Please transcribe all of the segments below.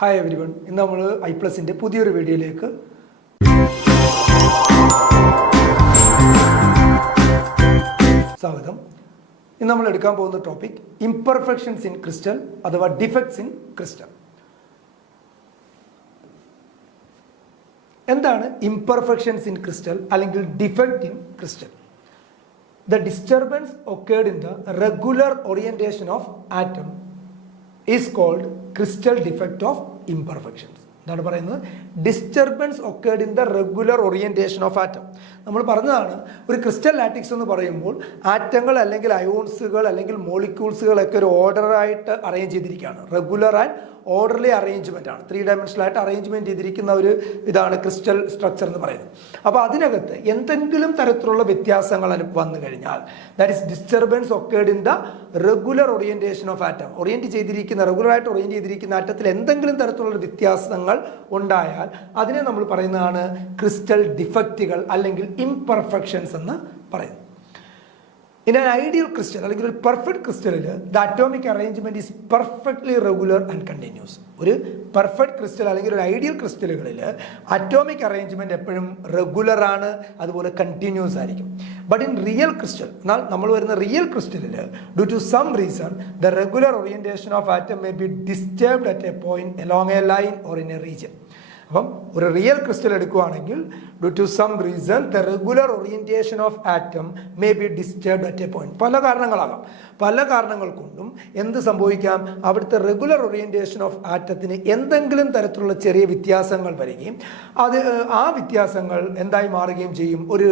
Hi every one. ഇന്ന് നമ്മൾ ഐ+ന്റെ പുതിയൊരു വീഡിയോയിലേക്ക് സ്വാഗതം. ഇന്ന് നമ്മൾ എടുക്കാൻ പോകുന്ന ടോപ്പിക് ഇംപെർഫെക്ഷൻസ് ഇൻ ക്രിസ്റ്റൽ അഥവാ ഡിഫക്ട്സ് ഇൻ ക്രിസ്റ്റൽ. എന്താണ് ഇംപെർഫെക്ഷൻസ് ഇൻ ക്രിസ്റ്റൽ അല്ലെങ്കിൽ defect in crystal? The disturbance occurred in the regular orientation of atom is called crystal defect of imperfections. എന്താണ് പറയുന്നത്? Disturbance occurred in the regular orientation of atom. നമ്മൾ പറഞ്ഞതാണ് ഒരു crystal latex എന്ന് പറയുമ്പോൾ ആറ്റങ്ങൾ അല്ലെങ്കിൽ അയോൺസുകൾ അല്ലെങ്കിൽ മോളിക്യൂൾസുകളൊക്കെ ഒരു ഓർഡറായിട്ട് അറേഞ്ച് ചെയ്തിരിക്കുകയാണ്. റെഗുലർ ആൻഡ് ഓർഡർലി അറേഞ്ച്മെൻ്റ് ആണ്. 3 ഡയമെൻഷനായിട്ട് അറേഞ്ച്മെൻറ്റ് ചെയ്തിരിക്കുന്ന ഒരു ഇതാണ് ക്രിസ്റ്റൽ സ്ട്രക്ചർ എന്ന് പറയുന്നത്. അപ്പോൾ അതിനകത്ത് എന്തെങ്കിലും തരത്തിലുള്ള വ്യത്യാസങ്ങൾ വന്നു കഴിഞ്ഞാൽ that is disturbance occurred in the regular orientation of atom. റെഗുലറായിട്ട് ഓറിയൻറ്റ് ചെയ്തിരിക്കുന്ന ആറ്റത്തിൽ എന്തെങ്കിലും തരത്തിലുള്ള വ്യത്യാസങ്ങൾ ഉണ്ടായാൽ അതിനെ നമ്മൾ പറയുന്നതാണ് ക്രിസ്റ്റൽ ഡിഫക്റ്റുകൾ അല്ലെങ്കിൽ ഇംപെർഫെക്ഷൻസ് എന്ന് പറയുന്നത്. ഇൻ ആൻ ഐഡിയൽ ക്രിസ്റ്റൽ അല്ലെങ്കിൽ ഒരു പെർഫെക്റ്റ് ക്രിസ്റ്റലിൽ the atomic arrangement is perfectly regular and continuous. ഒരു പെർഫെക്റ്റ് ക്രിസ്റ്റൽ അല്ലെങ്കിൽ ഒരു ഐഡിയൽ ക്രിസ്റ്റലുകളിൽ അറ്റോമിക് അറേഞ്ച്മെന്റ് എപ്പോഴും റെഗുലർ ആണ്, അതുപോലെ കണ്ടിന്യൂസ് ആയിരിക്കും. ബട്ട് ഇൻ റിയൽ ക്രിസ്റ്റൽ, എന്നാൽ നമ്മൾ വരുന്ന റിയൽ ക്രിസ്റ്റലിൽ due to some reason the regular orientation of atom may be disturbed at a point along a line or in a region. അപ്പം ഒരു റിയൽ ക്രിസ്റ്റൽ എടുക്കുകയാണെങ്കിൽ due to some reason the regular orientation of atom may be disturbed at a point. പല കാരണങ്ങളാകാം. പല കാരണങ്ങൾ കൊണ്ടും എന്ത് സംഭവിക്കാം? അവിടുത്തെ റെഗുലർ ഓറിയന്റേഷൻ ഓഫ് ആറ്റത്തിന് എന്തെങ്കിലും തരത്തിലുള്ള ചെറിയ വ്യത്യാസങ്ങൾ വരികയും ആ വ്യത്യാസങ്ങൾ എന്തായി മാറുകയും ചെയ്യും? ഒരു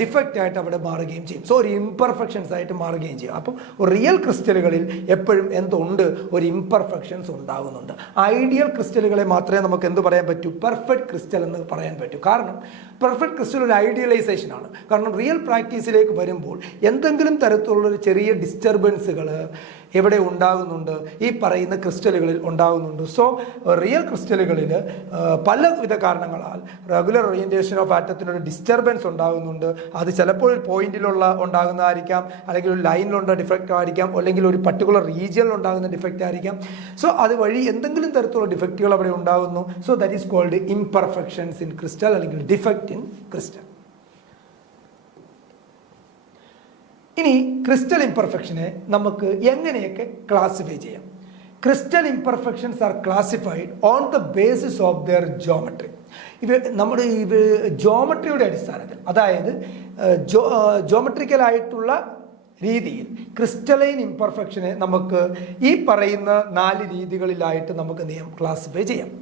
ഡിഫക്റ്റ് ആയിട്ട് അവിടെ മാറുകയും ചെയ്യും. സോ ഒരു ഇംപെർഫെക്ഷൻസ് ആയിട്ട് മാറുകയും ചെയ്യും. അപ്പം റിയൽ ക്രിസ്റ്റലുകളിൽ എപ്പോഴും എന്തുണ്ട്? ഒരു ഇംപെർഫെക്ഷൻസ് ഉണ്ടാകുന്നുണ്ട്. ഐഡിയൽ ക്രിസ്റ്റലുകളെ മാത്രമേ നമുക്ക് എന്ത് പറയാൻ പറ്റൂ? പെർഫെക്റ്റ് ക്രിസ്റ്റൽ എന്ന് പറയാൻ പറ്റൂ. കാരണം പെർഫെക്റ്റ് ക്രിസ്റ്റൽ ഒരു ഐഡിയലൈസേഷൻ ആണ്. കാരണം റിയൽ പ്രാക്ടീസിലേക്ക് വരുമ്പോൾ എന്തെങ്കിലും തരത്തിലുള്ളൊരു ചെറിയ ഡിസ്റ്റർബൻസുകൾ എവിടെ ഉണ്ടാകുന്നുണ്ട്? ഈ പറയുന്ന ക്രിസ്റ്റലുകളിൽ ഉണ്ടാകുന്നുണ്ട്. സോ റിയൽ ക്രിസ്റ്റലുകളിൽ പലവിധ കാരണങ്ങളാൽ റെഗുലർ ഓറിയന്റേഷൻ ഓഫ് ആറ്റത്തിനൊരു ഡിസ്റ്റർബൻസ് ഉണ്ടാകുന്നുണ്ട്. അത് ചിലപ്പോൾ ഒരു പോയിന്റിലുള്ള ഉണ്ടാകുന്നതായിരിക്കാം, അല്ലെങ്കിൽ ഒരു ലൈനിലുള്ള ഡിഫക്റ്റ് ആയിരിക്കാം, അല്ലെങ്കിൽ ഒരു പർട്ടിക്കുലർ റീജിയനിൽ ഉണ്ടാകുന്ന ഡിഫക്റ്റ് ആയിരിക്കാം. സോ അതുവഴി എന്തെങ്കിലും തരത്തിലുള്ള ഡിഫക്റ്റുകൾ അവിടെ ഉണ്ടാകുന്നു. So that is called imperfections in crystal അല്ലെങ്കിൽ ഡിഫക്റ്റ് ഇൻ ക്രിസ്റ്റൽ. ഇനി ക്രിസ്റ്റൽ ഇംപെർഫെക്ഷനെ നമുക്ക് എങ്ങനെയൊക്കെ ക്ലാസിഫൈ ചെയ്യാം? Crystal imperfections are classified on the basis of their geometry. നമ്മുടെ ജോമെട്രിയുടെ അടിസ്ഥാനത്തിൽ, അതായത് ജോമെട്രിക്കലായിട്ടുള്ള രീതിയിൽ ക്രിസ്റ്റലൈൻ ഇംപെർഫെക്ഷനെ നമുക്ക് ഈ പറയുന്ന 4 രീതികളിലായിട്ട് നമുക്ക് ക്ലാസിഫൈ ചെയ്യാം.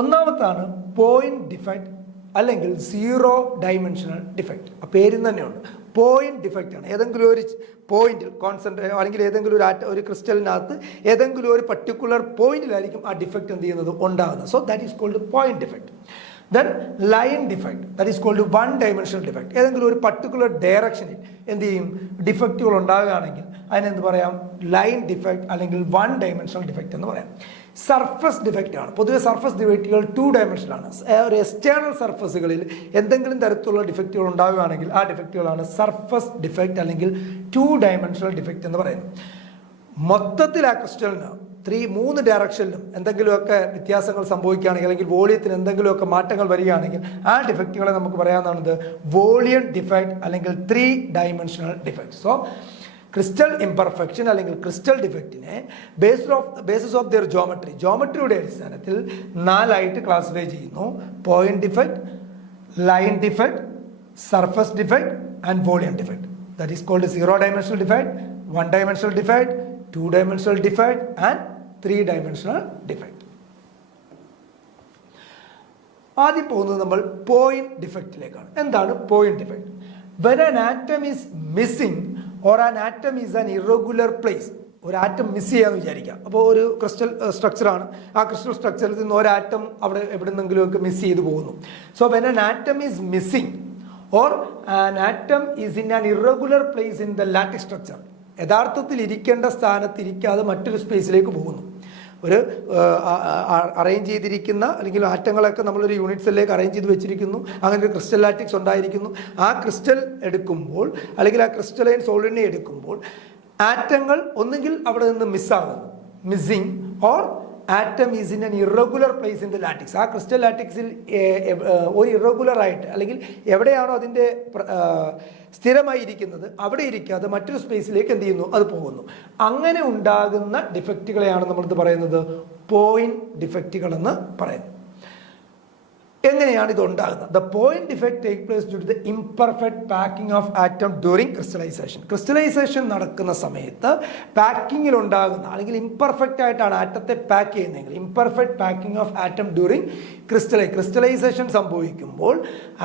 ഒന്നാമത്താണ് പോയിന്റ് ഡിഫക്റ്റ് അല്ലെങ്കിൽ 0 ഡയമെൻഷണൽ ഡിഫക്റ്റ്. ആ പേരിൽ തന്നെയുണ്ട്, പോയിന്റ് ഡിഫക്റ്റ് ആണ്. ഏതെങ്കിലും ഒരു പോയിന്റിൽ കോൺസെൻട്രേറ്റ് അല്ലെങ്കിൽ ഏതെങ്കിലും ഒരു ക്രിസ്റ്റലിനകത്ത് ഏതെങ്കിലും ഒരു പർട്ടിക്കുലർ പോയിന്റിലായിരിക്കും ആ ഡിഫക്റ്റ് എന്ത് ചെയ്യുന്നത്? ഉണ്ടാകുന്നത്. So that is called point defect. Then line defect, that is called 1 dimensional defect. ഏതെങ്കിലും ഒരു പർട്ടിക്കുലർ ഡയറക്ഷനിൽ എന്ത് ചെയ്യും? ഡിഫക്റ്റുകൾ ഉണ്ടാകുകയാണെങ്കിൽ അതിനെന്ത് പറയാം? ലൈൻ ഡിഫക്റ്റ് അല്ലെങ്കിൽ 1 ഡയമെൻഷണൽ ഡിഫക്റ്റ് എന്ന് പറയാം. സർഫസ് ഡിഫക്റ്റ് ആണ്. പൊതുവെ സർഫസ് ഡിഫക്റ്റുകൾ 2 ഡയമെൻഷനാണ്. ഒരു എക്സ്റ്റേണൽ സർഫസുകളിൽ എന്തെങ്കിലും തരത്തിലുള്ള ഡിഫക്റ്റുകൾ ഉണ്ടാവുകയാണെങ്കിൽ ആ ഡിഫക്റ്റുകളാണ് സർഫസ് ഡിഫക്റ്റ് അല്ലെങ്കിൽ 2 ഡയമെൻഷണൽ ഡിഫക്റ്റ് എന്ന് പറയുന്നത്. മൊത്തത്തിൽ ആ ക്രിസ്റ്റലിന് 3 ഡയറക്ഷനിലും എന്തെങ്കിലുമൊക്കെ വ്യത്യാസങ്ങൾ സംഭവിക്കുകയാണെങ്കിൽ അല്ലെങ്കിൽ വോളിയത്തിന് എന്തെങ്കിലുമൊക്കെ മാറ്റങ്ങൾ വരികയാണെങ്കിൽ ആ ഡിഫക്റ്റുകളെ നമുക്ക് പറയാവുന്നതാണ് വോളിയം ഡിഫക്റ്റ് അല്ലെങ്കിൽ 3 dimensional defect. So crystal imperfection അല്ലെങ്കിൽ ക്രിസ്റ്റൽ ഡിഫക്റ്റിനെ ബേസിസ് ഓഫ് ദിയർ ജോമെട്രിയുടെ അടിസ്ഥാനത്തിൽ 4 ആയിട്ട് ക്ലാസിഫൈ ചെയ്യുന്നു. Point defect, line defect, surface defect and volume defect. That is called 0 dimensional defect, 1 dimensional defect, 2 dimensional defect and 3 dimensional defect. ആദ്യം പോകുന്നത് നമ്മൾ point ഡിഫക്റ്റിലേക്കാണ്. എന്താണ് point defect? When an atom is missing or an atom is an irregular place, ഒരു atom miss ചെയ്യാന്ന് വിചാരിക്കാം. അപ്പോൾ ഒരു ക്രിസ്റ്റൽ സ്ട്രക്ചറാണ്. ആ ക്രിസ്റ്റൽ സ്ട്രക്ചറിൽ നിന്ന് ഒരു ആറ്റം അവിടെ എവിടെന്നെങ്കിലുമൊക്കെ മിസ് ചെയ്തു പോകുന്നു. So when an atom is missing or an atom is in an irregular place in the lattice structure, യഥാർത്ഥത്തിൽ ഇരിക്കേണ്ട സ്ഥാനത്ത് ഇരിക്കാതെ മറ്റൊരു സ്പേസിലേക്ക് പോകുന്നു. ഒരു അറേഞ്ച് ചെയ്തിരിക്കുന്ന അല്ലെങ്കിൽ ആറ്റങ്ങളൊക്കെ നമ്മളൊരു യൂണിറ്റ്സിലേക്ക് അറേഞ്ച് ചെയ്ത് വെച്ചിരിക്കുന്നു. അങ്ങനെ ഒരു ക്രിസ്റ്റൽ ലാറ്റിക്സ് ഉണ്ടായിരിക്കുന്നു. ആ ക്രിസ്റ്റൽ എടുക്കുമ്പോൾ അല്ലെങ്കിൽ ആ ക്രിസ്റ്റലൈൻ സോളിഡിനെ എടുക്കുമ്പോൾ ആറ്റങ്ങൾ ഒന്നുകിൽ അവിടെ നിന്ന് മിസ്സാകുന്നു, missing, or atom is in an irregular place in the lattice. ആ ക്രിസ്റ്റൽ ലാറ്റിക്സിൽ ഒരു ഇറഗുലർ ആയിട്ട് അല്ലെങ്കിൽ എവിടെയാണോ അതിൻ്റെ സ്ഥിരമായി ഇരിക്കുന്നത് അവിടെ ഇരിക്കാതെ മറ്റൊരു സ്പേസിലേക്ക് എന്ത് ചെയ്യുന്നു, അത് പോകുന്നു. അങ്ങനെ ഉണ്ടാകുന്ന ഡിഫക്റ്റുകളെയാണ് നമ്മളിത് പറയുന്നത് പോയിന്റ് ഡിഫക്റ്റുകൾ എന്ന് പറയുന്നത്. എങ്ങനെയാണ് ഇത് ഉണ്ടാകുന്നത്? The point defect take place due to the imperfect packing of atom during crystallization. Crystallization നടക്കുന്ന സമയത്ത് പാക്കിങ്ങിൽ ഉണ്ടാകുന്ന അല്ലെങ്കിൽ ഇംപെർഫെക്റ്റ് ആയിട്ടാണ് ആറ്റത്തെ പാക്ക് ചെയ്യുന്നതെങ്കിൽ, imperfect packing of atom during crystallization സംഭവിക്കുമ്പോൾ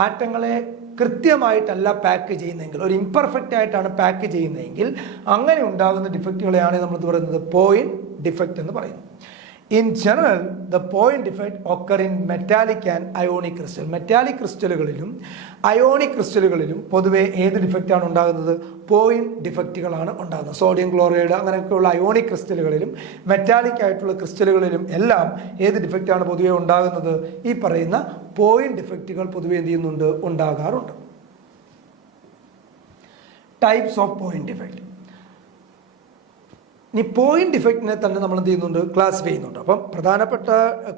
ആറ്റങ്ങളെ കൃത്യമായിട്ടല്ല പാക്ക് ചെയ്യുന്നതെങ്കിൽ, ഒരു ഇംപെർഫെക്റ്റ് ആയിട്ടാണ് പാക്ക് ചെയ്യുന്നതെങ്കിൽ അങ്ങനെ ഉണ്ടാകുന്ന ഡിഫക്റ്റുകളെയാണ് നമ്മൾ പറയുന്നത് പോയിന്റ് ഡിഫക്റ്റ് എന്ന് പറയുന്നത്. In general, the point defect occur in metallic and ionic crystal. Metallic ക്രിസ്റ്റലുകളിലും അയോണിക് ക്രിസ്റ്റലുകളിലും പൊതുവെ ഏത് ഡിഫക്റ്റാണ് ഉണ്ടാകുന്നത്? പോയിന്റ് ഡിഫക്റ്റുകളാണ് ഉണ്ടാകുന്നത്. സോഡിയം ക്ലോറൈഡ് അങ്ങനെയൊക്കെയുള്ള അയോണിക് ക്രിസ്റ്റലുകളിലും മെറ്റാലിക് ആയിട്ടുള്ള ക്രിസ്റ്റലുകളിലും എല്ലാം ഏത് ഡിഫക്റ്റാണ് പൊതുവെ ഉണ്ടാകുന്നത്? ഈ പറയുന്ന പോയിന്റ് ഡിഫക്റ്റുകൾ പൊതുവെ എന്ത് ചെയ്യുന്നുണ്ട്, ഉണ്ടാകാറുണ്ട്. Types of point defect. ഇനി പോയിന്റ് ഡിഫക്റ്റിനെ തന്നെ നമ്മൾ എന്ത് ചെയ്യുന്നുണ്ട്, ക്ലാസിഫൈ ചെയ്യുന്നുണ്ട്. അപ്പം പ്രധാനപ്പെട്ട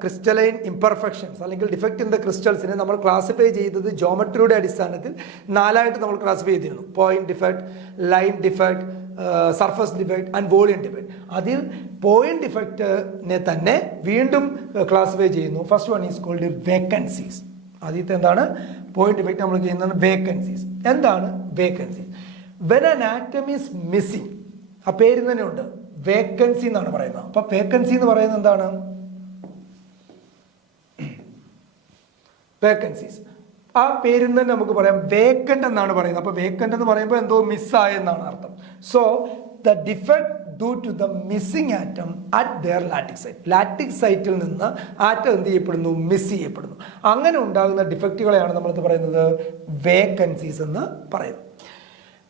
ക്രിസ്റ്റലൈൻ ഇംപെർഫെക്ഷൻസ് അല്ലെങ്കിൽ ഡിഫക്റ്റ് ഇൻ ദ ക്രിസ്റ്റൽസിനെ നമ്മൾ ക്ലാസിഫൈ ചെയ്തത് ജോമെട്രിയുടെ അടിസ്ഥാനത്തിൽ 4 നമ്മൾ ക്ലാസിഫൈ ചെയ്തിരുന്നു. Point defect, line defect, surface defect and volume defect. അതിൽ പോയിന്റ് ഡിഫക്റ്റിനെ തന്നെ വീണ്ടും ക്ലാസിഫൈ ചെയ്യുന്നു. First one is called vacancies. ആദ്യത്തെ എന്താണ്? പോയിന്റ് ഡിഫക്റ്റ് നമ്മൾ ചെയ്യുന്നതാണ് വേക്കൻസീസ്. എന്താണ് vacancies? When an atom is missing, ആ പേര് തന്നെ ഉണ്ട്, വേക്കൻസി എന്നാണ് പറയുന്നത്. അപ്പൊ വേക്കൻസി എന്ന് പറയുന്നത് എന്താണ്? വേക്കൻസീസ്. ആ പേരിൽ തന്നെ നമുക്ക് പറയാം വേക്കന്റ് എന്നാണ് പറയുന്നത്. അപ്പൊ വേക്കന്റ് എന്ന് പറയുമ്പോൾ എന്തോ മിസ്സായ എന്നാണ് അർത്ഥം. So the defect due to the missing atom at their lattice site. Lattice സൈറ്റിൽ നിന്ന് ആറ്റം എന്ത് ചെയ്യപ്പെടുന്നു? മിസ് ചെയ്യപ്പെടുന്നു. അങ്ങനെ ഉണ്ടാകുന്ന ഡിഫക്റ്റുകളെയാണ് നമ്മൾ പറയുന്നത് വേക്കൻസീസ് എന്ന് പറയുന്നത്.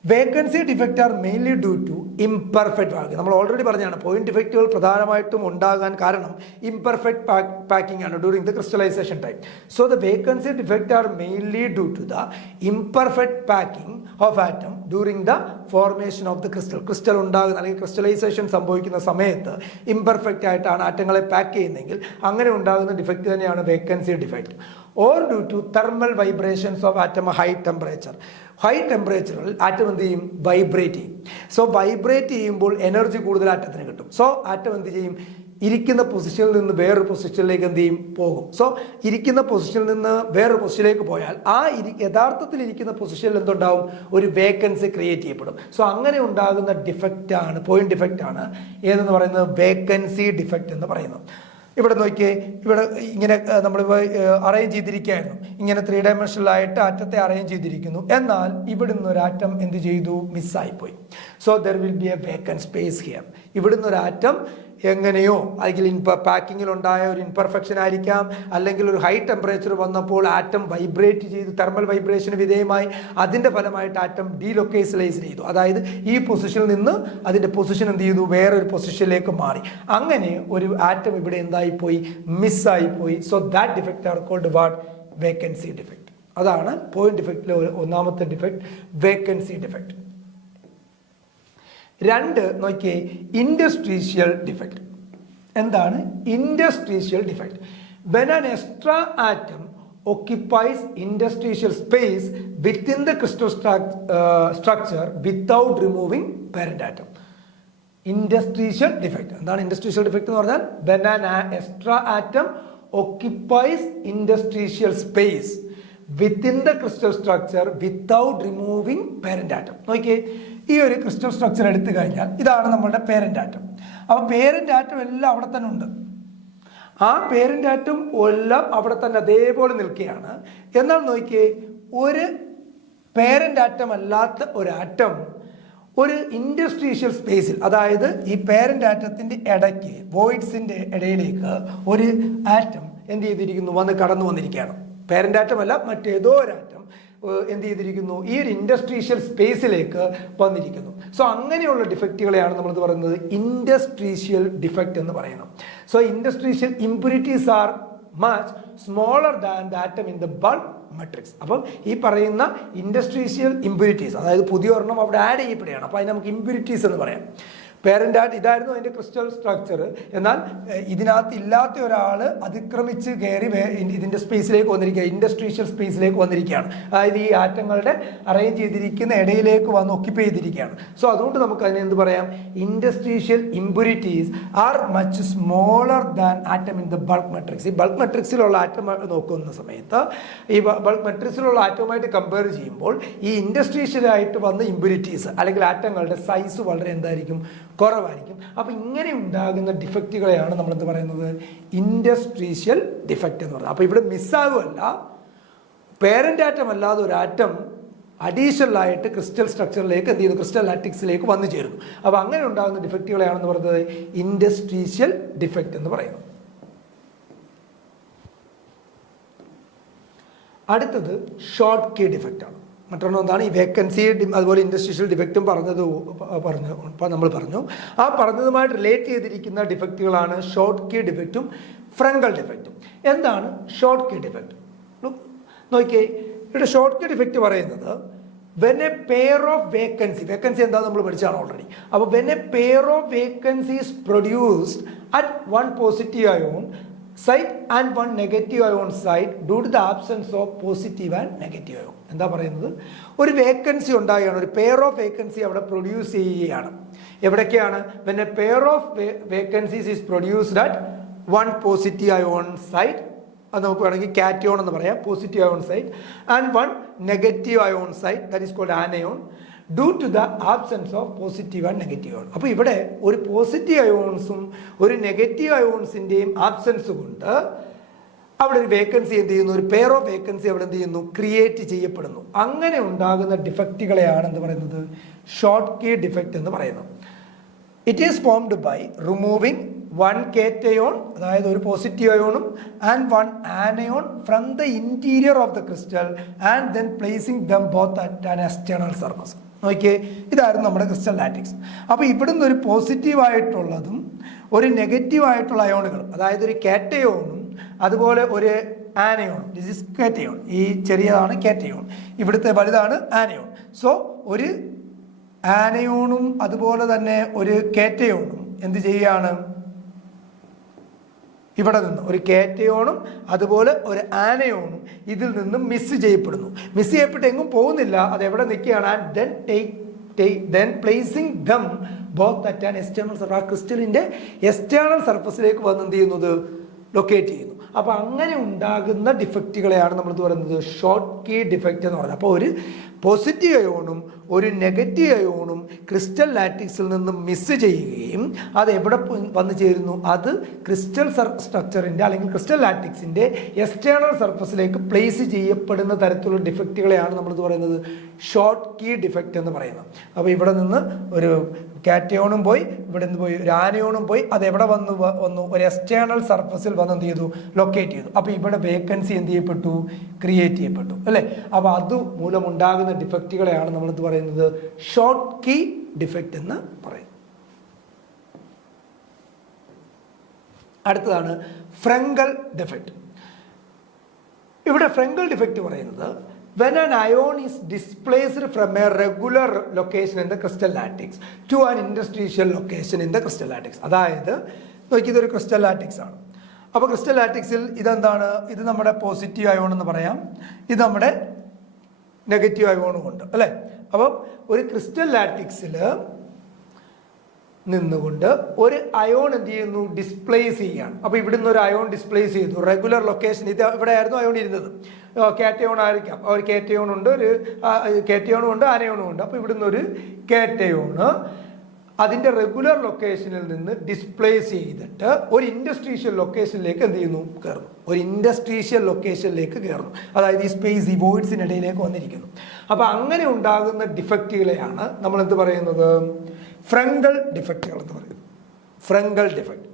Vacancy defect are mainly due to imperfect packing. നമ്മൾ ഓൾറെഡി പറഞ്ഞാണ് പോയിന്റ് ഡിഫക്റ്റുകൾ പ്രധാനമായിട്ടും ഉണ്ടാകാൻ കാരണം ഇംപെർഫെക്റ്റ് പാക്കിംഗ് ആണ് during the crystallization time. So the vacancy defect are mainly due to the imperfect packing of atom during the formation of the crystal. Crystal ഉണ്ടാകുന്ന അല്ലെങ്കിൽ crystallisation സംഭവിക്കുന്ന സമയത്ത് ഇംപെർഫെക്റ്റ് ആയിട്ടാണ് ആറ്റങ്ങളെ പാക്ക് ചെയ്യുന്നതെങ്കിൽ അങ്ങനെ ഉണ്ടാകുന്ന ഡിഫക്റ്റ് തന്നെയാണ് vacancy defect. Or due to thermal vibrations of atom high temperature. High ടെമ്പറേച്ചറിൽ ആറ്റം എന്ത് ചെയ്യും? വൈബ്രേറ്റ് ചെയ്യും. സോ വൈബ്രേറ്റ് ചെയ്യുമ്പോൾ എനർജി കൂടുതൽ ആറ്റത്തിന് കിട്ടും. സോ ആറ്റം എന്ത് ചെയ്യും? ഇരിക്കുന്ന പൊസിഷനിൽ നിന്ന് വേറൊരു പൊസിഷനിലേക്ക് എന്ത് ചെയ്യും? പോകും. സോ ഇരിക്കുന്ന പൊസിഷനിൽ നിന്ന് വേറൊരു പൊസിഷനിലേക്ക് പോയാൽ ആ യഥാർത്ഥത്തിൽ ഇരിക്കുന്ന പൊസിഷനിൽ എന്തുണ്ടാവും? ഒരു വേക്കൻസി ക്രിയേറ്റ് ചെയ്യപ്പെടും. സോ അങ്ങനെ ഉണ്ടാകുന്ന ഡിഫക്റ്റ് ആണ്, പോയിന്റ് ഡിഫക്റ്റ് ആണ് ഏതെന്ന് പറയുന്നത് വേക്കൻസി ഡിഫക്റ്റ് എന്ന് പറയുന്നത്. ഇവിടെ നോക്കിയേ, ഇവിടെ ഇങ്ങനെ നമ്മളിപ്പോൾ അറേഞ്ച് ചെയ്തിരിക്കുകയായിരുന്നു. ഇങ്ങനെ 3 ഡയമെൻഷനിലായിട്ട് ആറ്റത്തെ അറേഞ്ച് ചെയ്തിരിക്കുന്നു. എന്നാൽ ഇവിടുന്ന് ഒരു ആറ്റം എന്ത് ചെയ്തു? മിസ്സായിപ്പോയി. So there will be a vacant space here. ഇവിടുന്ന് ഒരു ആറ്റം എങ്ങനെയോ അല്ലെങ്കിൽ പാക്കിങ്ങിൽ ഉണ്ടായ ഒരു ഇൻപെർഫെക്ഷൻ ആയിരിക്കാം, അല്ലെങ്കിൽ ഒരു ഹൈ ടെമ്പറേച്ചർ വന്നപ്പോൾ ആറ്റം വൈബ്രേറ്റ് ചെയ്ത് തെർമൽ വൈബ്രേഷന് വിധേയമായി അതിൻ്റെ ഫലമായിട്ട് ആറ്റം ഡീലൊക്കേഷനൈസ് ചെയ്തു. അതായത് ഈ പൊസിഷനിൽ നിന്ന് അതിൻ്റെ പൊസിഷൻ എന്ത് ചെയ്തു? വേറൊരു പൊസിഷനിലേക്ക് മാറി. അങ്ങനെ ഒരു ആറ്റം ഇവിടെ എന്തായിപ്പോയി? മിസ്സായിപ്പോയി. So that defect are called what? Vacancy defect. അതാണ് പോയിന്റ് ഡിഫക്റ്റിലെ ഒന്നാമത്തെ ഡിഫക്റ്റ്, വേക്കൻസി ഡിഫക്റ്റ്. 2 നോക്കിയേ, ഇൻഡസ്ട്രീഷ്യൽ ഡിഫക്റ്റ്. എന്താണ് interstitial defect? When an extra atom occupies interstitial space within the crystal structure without removing parent atom. Interstitial defect. എന്താണ് interstitial defect എന്ന് പറഞ്ഞാൽ? when an extra atom occupies interstitial space within the crystal structure without removing parent atom. നോക്കിയേ, ഈ ഒരു crystal structure എടുത്തു കഴിഞ്ഞാൽ ഇതാണ് നമ്മുടെ പേരന്റ് ആറ്റം. അപ്പോൾ പേരന്റ് ആറ്റം എല്ലാം അവിടെ തന്നെ ഉണ്ട്. ആ പേരന്റ് ആറ്റം എല്ലാം അവിടെ തന്നെ അതേപോലെ നിൽക്കുകയാണ്. എന്നാൽ നോക്കിയേ, ഒരു പേരന്റ് ആറ്റം അല്ലാത്ത ഒരു ആറ്റം ഒരു ഇൻഡസ്ട്രീഷ്യൽ സ്പേസിൽ, അതായത് ഈ പേരന്റ് ആറ്റത്തിന്റെ ഇടയ്ക്ക് വോയിഡ്സിന്റെ ഇടയിലേക്ക് ഒരു ആറ്റം എന്ത് ചെയ്തിരിക്കുന്നു? കടന്നു വന്നിരിക്കുകയാണ്. പേരന്റ് ആറ്റം അല്ല, മറ്റേതോ ഒരു ആറ്റം എന്ത് ചെയ്തിരിക്കുന്നു? ഈ ഒരു ഇൻഡസ്ട്രീഷ്യൽ സ്പേസിലേക്ക് വന്നിരിക്കുന്നു. സോ അങ്ങനെയുള്ള ഡിഫക്റ്റുകളെയാണ് നമ്മൾ പറയുന്നത് ഇൻഡസ്ട്രീഷ്യൽ ഡിഫക്റ്റ് എന്ന് പറയുന്നത്. So ഇൻഡസ്ട്രീഷ്യൽ impurities are much smaller than the atom in the bulk matrix. അപ്പം ഈ പറയുന്ന ഇൻഡസ്ട്രീഷ്യൽ ഇംപ്യൂരിറ്റീസ്, അതായത് പുതിയ ഒരെണ്ണം അവിടെ ആഡ് ചെയ്യപ്പെടുകയാണ്. അപ്പോൾ അതിന് നമുക്ക് ഇംപ്യൂരിറ്റീസ് എന്ന് പറയാം. പേരൻ്റ് ആയിട്ട് ഇതായിരുന്നു അതിൻ്റെ ക്രിസ്റ്റൽ സ്ട്രക്ചർ. എന്നാൽ ഇതിനകത്ത് ഇല്ലാത്ത ഒരാൾ അതിക്രമിച്ച് കയറി ഇതിൻ്റെ സ്പേസിലേക്ക് വന്നിരിക്കുക, ഇൻഡസ്ട്രീഷ്യൽ സ്പേസിലേക്ക് വന്നിരിക്കുകയാണ്. അതായത് ഈ ആറ്റങ്ങളുടെ അറേഞ്ച് ചെയ്തിരിക്കുന്ന ഇടയിലേക്ക് വന്ന് ഒക്യുപ്പൈ ചെയ്തിരിക്കുകയാണ്. സോ അതുകൊണ്ട് നമുക്ക് അതിനെ എന്ത് പറയാം, ഇൻഡസ്ട്രീഷ്യൽ impurities are much smaller than atom in the bulk matrix. ഈ ബൾക്ക് മെട്രിക്സിലുള്ള ആറ്റം നോക്കുന്ന സമയത്ത് ഈ ബൾക്ക് മെട്രിക്സിലുള്ള ആറ്റവുമായിട്ട് കമ്പയർ ചെയ്യുമ്പോൾ ഈ ഇൻഡസ്ട്രീഷ്യലായിട്ട് വന്ന ഇംപ്യൂരിറ്റീസ് അല്ലെങ്കിൽ ആറ്റങ്ങളുടെ സൈസ് വളരെ എന്തായിരിക്കും, കുറവായിരിക്കും. അപ്പോൾ ഇങ്ങനെ ഉണ്ടാകുന്ന ഡിഫക്റ്റുകളെയാണ് നമ്മൾ എന്ത് പറയുന്നത്, ഇൻഡസ്ട്രീഷ്യൽ ഡിഫക്റ്റ് എന്ന് പറയുന്നത്. അപ്പോൾ ഇവിടെ മിസ്സാകുമല്ല, പേരൻ്റ് ആറ്റം അല്ലാതെ ഒരു ആറ്റം അഡീഷണൽ ആയിട്ട് ക്രിസ്റ്റൽ സ്ട്രക്ചറിലേക്ക് എന്ത് ചെയ്യുന്നു, ക്രിസ്റ്റൽ ലാറ്റിക്സിലേക്ക് വന്നു ചേരുന്നു. അപ്പോൾ അങ്ങനെ ഉണ്ടാകുന്ന ഡിഫക്റ്റുകളെയാണെന്ന് പറയുന്നത് ഇൻഡസ്ട്രീഷ്യൽ ഡിഫക്റ്റ് എന്ന് പറയുന്നത്. അടുത്തത് ഷോർട്ട് കീ ഡിഫക്റ്റ് ആണ്. മറ്റൊന്ന് എന്താണ്, ഈ വേക്കൻസി അതുപോലെ ഇൻഡസ്ട്രീഷ്യൽ ഡിഫക്റ്റും നമ്മൾ പറഞ്ഞു. ആ പറഞ്ഞതുമായിട്ട് റിലേറ്റ് ചെയ്തിരിക്കുന്ന ഡിഫക്റ്റുകളാണ് ഷോർട്ട് കീ ഡിഫക്റ്റും ഫ്രങ്കൽ ഡിഫക്റ്റും. എന്താണ് ഷോർട്ട് കീ ഡിഫക്റ്റ്? നോക്കിയേ, ഇവിടെ ഷോർട്ട് കീ ഡിഫക്റ്റ് പറയുന്നത് when a pair of vacancy എന്താ നമ്മൾ പഠിച്ചാണ് ഓൾറെഡി. അപ്പോൾ when a pair of vacancies produced at one positive ion site and one negative ion site due to the absence of positive and negative ion. എന്താ പറയുന്നത്, ഒരു vacancy ഉണ്ടാകുകയാണ്, ഒരു pair of vacancy അവിടെ പ്രൊഡ്യൂസ് ചെയ്യുകയാണ്. എവിടേക്കാണ്, when a pair of vacancies is produced at one positive ion site, അത് നമുക്ക് വേണമെങ്കിൽ കാറ്റയോൺ എന്ന് പറയാം, positive ion site, and one negative ion site that is called anion due to the absence of positive and negative ion. അപ്പോൾ ഇവിടെ ഒരു positive അയോൺസും ഒരു negative അയോൺസിൻ്റെയും absence കൊണ്ട് അവിടെ ഒരു വേക്കൻസി എന്ത് ചെയ്യുന്നു, ഒരു പെയർ ഓഫ് വേക്കൻസി അവിടെ എന്ത് ചെയ്യുന്നു, ക്രിയേറ്റ് ചെയ്യപ്പെടുന്നു. അങ്ങനെ ഉണ്ടാകുന്ന ഡിഫക്റ്റുകളെയാണ് എന്ത് പറയുന്നത്, ഷോർട്ട് കീ ഡിഫക്റ്റ് എന്ന് പറയുന്നത്. It is formed by removing one cation, അതായത് ഒരു പോസിറ്റീവ് അയോണും and one anion from the interior of the crystal and then placing them both at an external surface. നോക്കിയേ, ഇതായിരുന്നു നമ്മുടെ ക്രിസ്റ്റൽ ലാറ്റിക്സ്. അപ്പോൾ ഇവിടുന്ന് ഒരു പോസിറ്റീവായിട്ടുള്ളതും ഒരു നെഗറ്റീവായിട്ടുള്ള അയോണുകളും, അതായത് ഒരു കാറ്റയോണും അതുപോലെ ഒരു ആനയോണും, ദിസ് ഇസ് കാറ്റയോൺ, ഈ ചെറിയതാണ് കാറ്റയോൺ, ഇവിടുത്തെ വലുതാണ് ആനയോൺ. സോ ഒരു ആനയോണും അതുപോലെ തന്നെ ഒരു കാറ്റയോണും എന്ത് ചെയ്യുകയാണ്, ഇവിടെ നിന്ന് ഒരു കാറ്റയോണും അതുപോലെ ഒരു ആനയോണും ഇതിൽ നിന്നും മിസ് ചെയ്യപ്പെടുന്നു. മിസ് ചെയ്യപ്പെട്ട് എങ്ങും പോകുന്നില്ല, അത് എവിടെ നിൽക്കുകയാണ്, and then placing them both at an external surface, ആ ക്രിസ്റ്റലിൻ്റെ എക്സ്റ്റേണൽ സർഫസിലേക്ക് വന്ന് എന്ത് ചെയ്യുന്നത്, ലൊക്കേറ്റ് ചെയ്യുന്നു. അപ്പോൾ അങ്ങനെ ഉണ്ടാകുന്ന ഡിഫക്റ്റുകളെയാണ് നമ്മൾ പറയുന്നത് ഷോർട്ട് കീ ഡിഫക്റ്റ് എന്ന് പറയുന്നത്. അപ്പോൾ ഒരു പോസിറ്റീവ് അയോണും ഒരു നെഗറ്റീവ് അയോണും ക്രിസ്റ്റൽ ലാറ്റിക്സിൽ നിന്നും മിസ് ചെയ്യുകയും അത് എവിടെ വന്ന് ചേരുന്നു, അത് ക്രിസ്റ്റൽ സ്ട്രക്ചറിൻ്റെ അല്ലെങ്കിൽ ക്രിസ്റ്റൽ ലാറ്റിക്സിൻ്റെ എക്സ്റ്റേണൽ സർഫസിലേക്ക് പ്ലേസ് ചെയ്യപ്പെടുന്ന തരത്തിലുള്ള ഡിഫക്റ്റുകളെയാണ് നമ്മൾ പറയുന്നത് ഷോർട്ട് കീ ഡിഫക്റ്റ് എന്ന് പറയുന്നത്. അപ്പോൾ ഇവിടെ നിന്ന് ഒരു കാറ്റയോണും പോയി, ഇവിടെ നിന്ന് പോയി ഒരു ആനയോണും പോയി, അത് എവിടെ വന്നു ഒരു എക്സ്റ്റേണൽ സർഫസിൽ വന്ന് എന്ത് ചെയ്തു, ലൊക്കേറ്റ് ചെയ്തു. അപ്പോൾ ഇവിടെ വേക്കൻസി എന്ത് ചെയ്യപ്പെട്ടു, ക്രിയേറ്റ് ചെയ്യപ്പെട്ടു അല്ലേ. അപ്പോൾ അത് മൂലമുണ്ടാകുന്ന ഡിഫക്റ്റുകളെയാണ് നമ്മൾ എന്ത് പറയുന്നത് ഷോർട്ട് കീ ഡിഫക്റ്റ് എന്ന് പറയുന്നത്. അടുത്തതാണ് ഫ്രങ്കൽ ഡിഫക്റ്റ്. ഇവിടെ ഫ്രങ്കൽ ഡിഫക്റ്റ് പറയുന്നത് when an ion is displaced from a regular location in the crystal lattice to an interstitial location in the crystal lattice. അതായത് നോക്കി, ഇതൊരു ക്രിസ്റ്റൽ ലാറ്റിക്സ് ആണ്. അപ്പോൾ ക്രിസ്റ്റൽ ലാറ്റിക്സിൽ ഇതെന്താണ്, ഇത് നമ്മുടെ പോസിറ്റീവ് അയോൺ എന്ന് പറയാം, ഇത് നമ്മുടെ നെഗറ്റീവ് അയോണും ഉണ്ട് അല്ലേ. അപ്പം ഒരു ക്രിസ്റ്റൽ ലാറ്റിക്സിൽ നിന്നുകൊണ്ട് ഒരു അയോൺ എന്ത് ചെയ്യുന്നു, ഡിസ്പ്ലേസ് ചെയ്യുകയാണ്. അപ്പോൾ ഇവിടുന്ന് ഒരു അയോൺ ഡിസ്പ്ലേസ് ചെയ്തു റെഗുലർ ലൊക്കേഷൻ, ഇത് ഇവിടെ ആയിരുന്നു അയോൺ ഇരുന്നത്, കാറ്റയോൺ ആയിരിക്കാം, ഒരു കാറ്റയോൺ ഉണ്ട്, ഒരു കാറ്റയോണും ഉണ്ട്, ആനയോണും ഉണ്ട്. അപ്പോൾ ഇവിടുന്ന് ഒരു കാറ്റയോണ് അതിൻ്റെ റെഗുലർ ലൊക്കേഷനിൽ നിന്ന് ഡിസ്പ്ലേസ് ചെയ്തിട്ട് ഒരു ഇൻഡസ്ട്രീഷ്യൽ ലൊക്കേഷനിലേക്ക് എന്ത് ചെയ്യുന്നു, കയറുന്നു, ഒരു ഇൻഡസ്ട്രീഷ്യൽ ലൊക്കേഷനിലേക്ക് കയറുന്നു. അതായത് ഈ സ്പേസ്, ഈ വോയിഡ്സിനിടയിലേക്ക് വന്നിരിക്കുന്നു. അപ്പോൾ അങ്ങനെ ഉണ്ടാകുന്ന ഡിഫക്റ്റുകളെയാണ് നമ്മൾ എന്ത് പറയുന്നത് ഫ്രങ്കൽ ഡിഫക്റ്റുകൾ എന്ന് പറയുന്നത്. Frenkel defect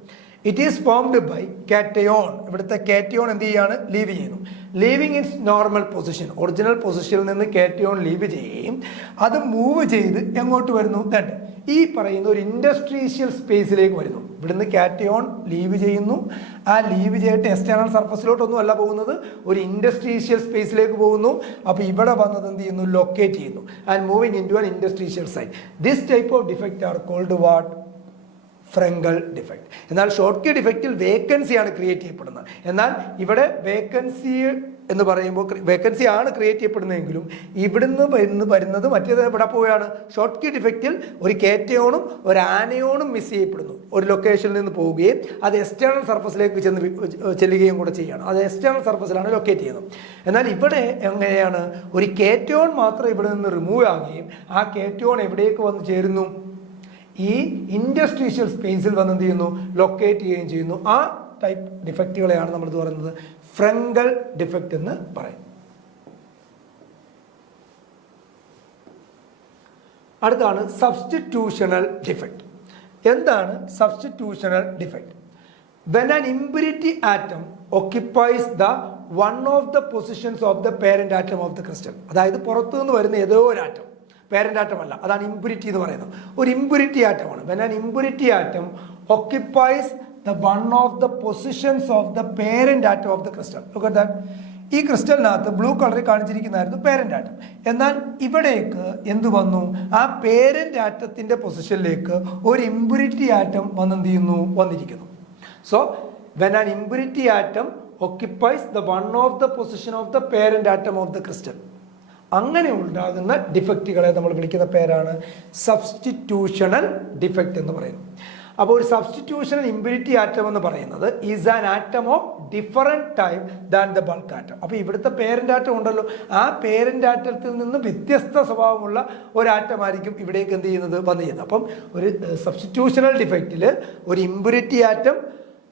it is formed by cation. ഇവിടുത്തെ കാറ്റയോൺ എന്ത് ചെയ്യാണ്, ലീവ് ചെയ്യുന്നു. Leaving its normal position, original പൊസിഷനിൽ നിന്ന് കാറ്റയോൺ ലീവ് ചെയ്യുകയും അത് മൂവ് ചെയ്ത് എങ്ങോട്ട് വരുന്നു, ഈ പറയുന്ന ഒരു ഇൻഡസ്ട്രീഷ്യൽ സ്പേസിലേക്ക് വരുന്നു. ഇവിടുന്ന് കാറ്റയോൺ ലീവ് ചെയ്യുന്നു, ആ ലീവ് ചെയ്തിട്ട് എക്സ്റ്റേണൽ സർഫസിലോട്ടൊന്നും അല്ല പോകുന്നത്, ഒരു ഇൻഡസ്ട്രീഷ്യൽ സ്പേസിലേക്ക് പോകുന്നു. അപ്പോൾ ഇവിടെ വന്നത് എന്ത് ചെയ്യുന്നു, ലൊക്കേറ്റ് ചെയ്യുന്നു, and moving in to an interstitial site. This type of defect are called what, Frenkel defect. എന്നാൽ ഷോർട്ട് കീ ഡിഫക്റ്റിൽ വേക്കൻസിയാണ് ക്രിയേറ്റ് ചെയ്യപ്പെടുന്നത്. എന്നാൽ ഇവിടെ വേക്കൻസി എന്ന് പറയുമ്പോൾ വേക്കൻസി ആണ് ക്രിയേറ്റ് ചെയ്യപ്പെടുന്നതെങ്കിലും ഇവിടുന്ന് വരുന്നത് മറ്റേത് എവിടെ പോവുകയാണ്? ഷോർട്ട് കീ ഡിഫക്റ്റിൽ ഒരു കേറ്റയോണും ഒരു ആനയോണും മിസ് ചെയ്യപ്പെടുന്നു. ഒരു ലൊക്കേഷനിൽ നിന്ന് പോവുകയും അത് എക്സ്റ്റേണൽ സർഫസിലേക്ക് ചെല്ലുകയും കൂടെ ചെയ്യുകയാണ്. അത് എക്സ്റ്റേണൽ സർഫസിലാണ് ലൊക്കേറ്റ് ചെയ്യുന്നത്. എന്നാൽ ഇവിടെ എങ്ങനെയാണ്? ഒരു കേറ്റയോൺ മാത്രം ഇവിടെ നിന്ന് റിമൂവ് ആകുകയും ആ കേറ്റയോൺ എവിടേക്ക് വന്ന് ചേരുന്നു? ഈ ഇൻഡസ്ട്രീഷ്യൽ സ്പേസിൽ വന്ന് എന്ത് ചെയ്യുന്നു? ലൊക്കേറ്റ് ചെയ്യുകയും ചെയ്യുന്നു. ആ ടൈപ്പ് ഡിഫക്റ്റുകളെയാണ് നമ്മൾ ഇത് പറയുന്നത് ഫ്രെങ്കൽ ഡിഫക്റ്റ് എന്ന് പറയും. അടുത്താണ് സബ്സ്റ്റിറ്റ്യൂഷണൽ ഡിഫക്റ്റ്. എന്താണ് സബ്സ്റ്റിറ്റ്യൂഷണൽ defect? When an impurity atom occupies the one of the positions of the parent atom of the crystal. അതായത് പുറത്തു നിന്ന് വരുന്ന ഏതോ ഒരു ആറ്റം, പേരന്റ് ആറ്റം അല്ല, അതാണ് ഇംപ്യൂരിറ്റി എന്ന് പറയുന്നത്. ഒരു impurity ആറ്റമാണ്. When an impurity atom occupies the one of the positions of the parent atom of the crystal. Look at that. ഈ ക്രിസ്റ്റലിനകത്ത് ബ്ലൂ കളറിൽ കാണിച്ചിരിക്കുന്നതായിരുന്നു പേരന്റ് ആറ്റം. എന്നാൽ ഇവിടേക്ക് എന്ത് വന്നു? ആ പേരന്റ് ആറ്റത്തിന്റെ പൊസിഷനിലേക്ക് ഒരു ഇംപ്യൂരിറ്റി ആറ്റം വന്നിരിക്കുന്നു. So when an impurity atom occupies the one of the position of the parent atom of the crystal, അങ്ങനെ ഉണ്ടാകുന്ന ഡിഫക്റ്റുകളെ നമ്മൾ വിളിക്കുന്ന പേരാണ് സബ്സ്റ്റിറ്റ്യൂഷണൽ ഡിഫക്റ്റ് എന്ന് പറയുന്നത്. അപ്പോൾ ഒരു സബ്സ്റ്റിറ്റ്യൂഷണൽ ഇംപ്യൂരിറ്റി ആറ്റം എന്ന് പറയുന്നത് is an atom of different type than the bulk atom. അപ്പോൾ ഇവിടുത്തെ പേരന്റ് ആറ്റം ഉണ്ടല്ലോ, ആ പേരന്റ് ആറ്റത്തിൽ നിന്ന് വ്യത്യസ്ത സ്വഭാവമുള്ള ഒരു ആറ്റമായിരിക്കും ഇവിടേക്ക് എന്ത് ചെയ്യുന്നത്? വന്നു ചെയ്യുന്നത്. അപ്പം ഒരു സബ്സ്റ്റിറ്റ്യൂഷണൽ ഡിഫക്റ്റിൽ ഒരു ഇംപ്യൂരിറ്റി ആറ്റം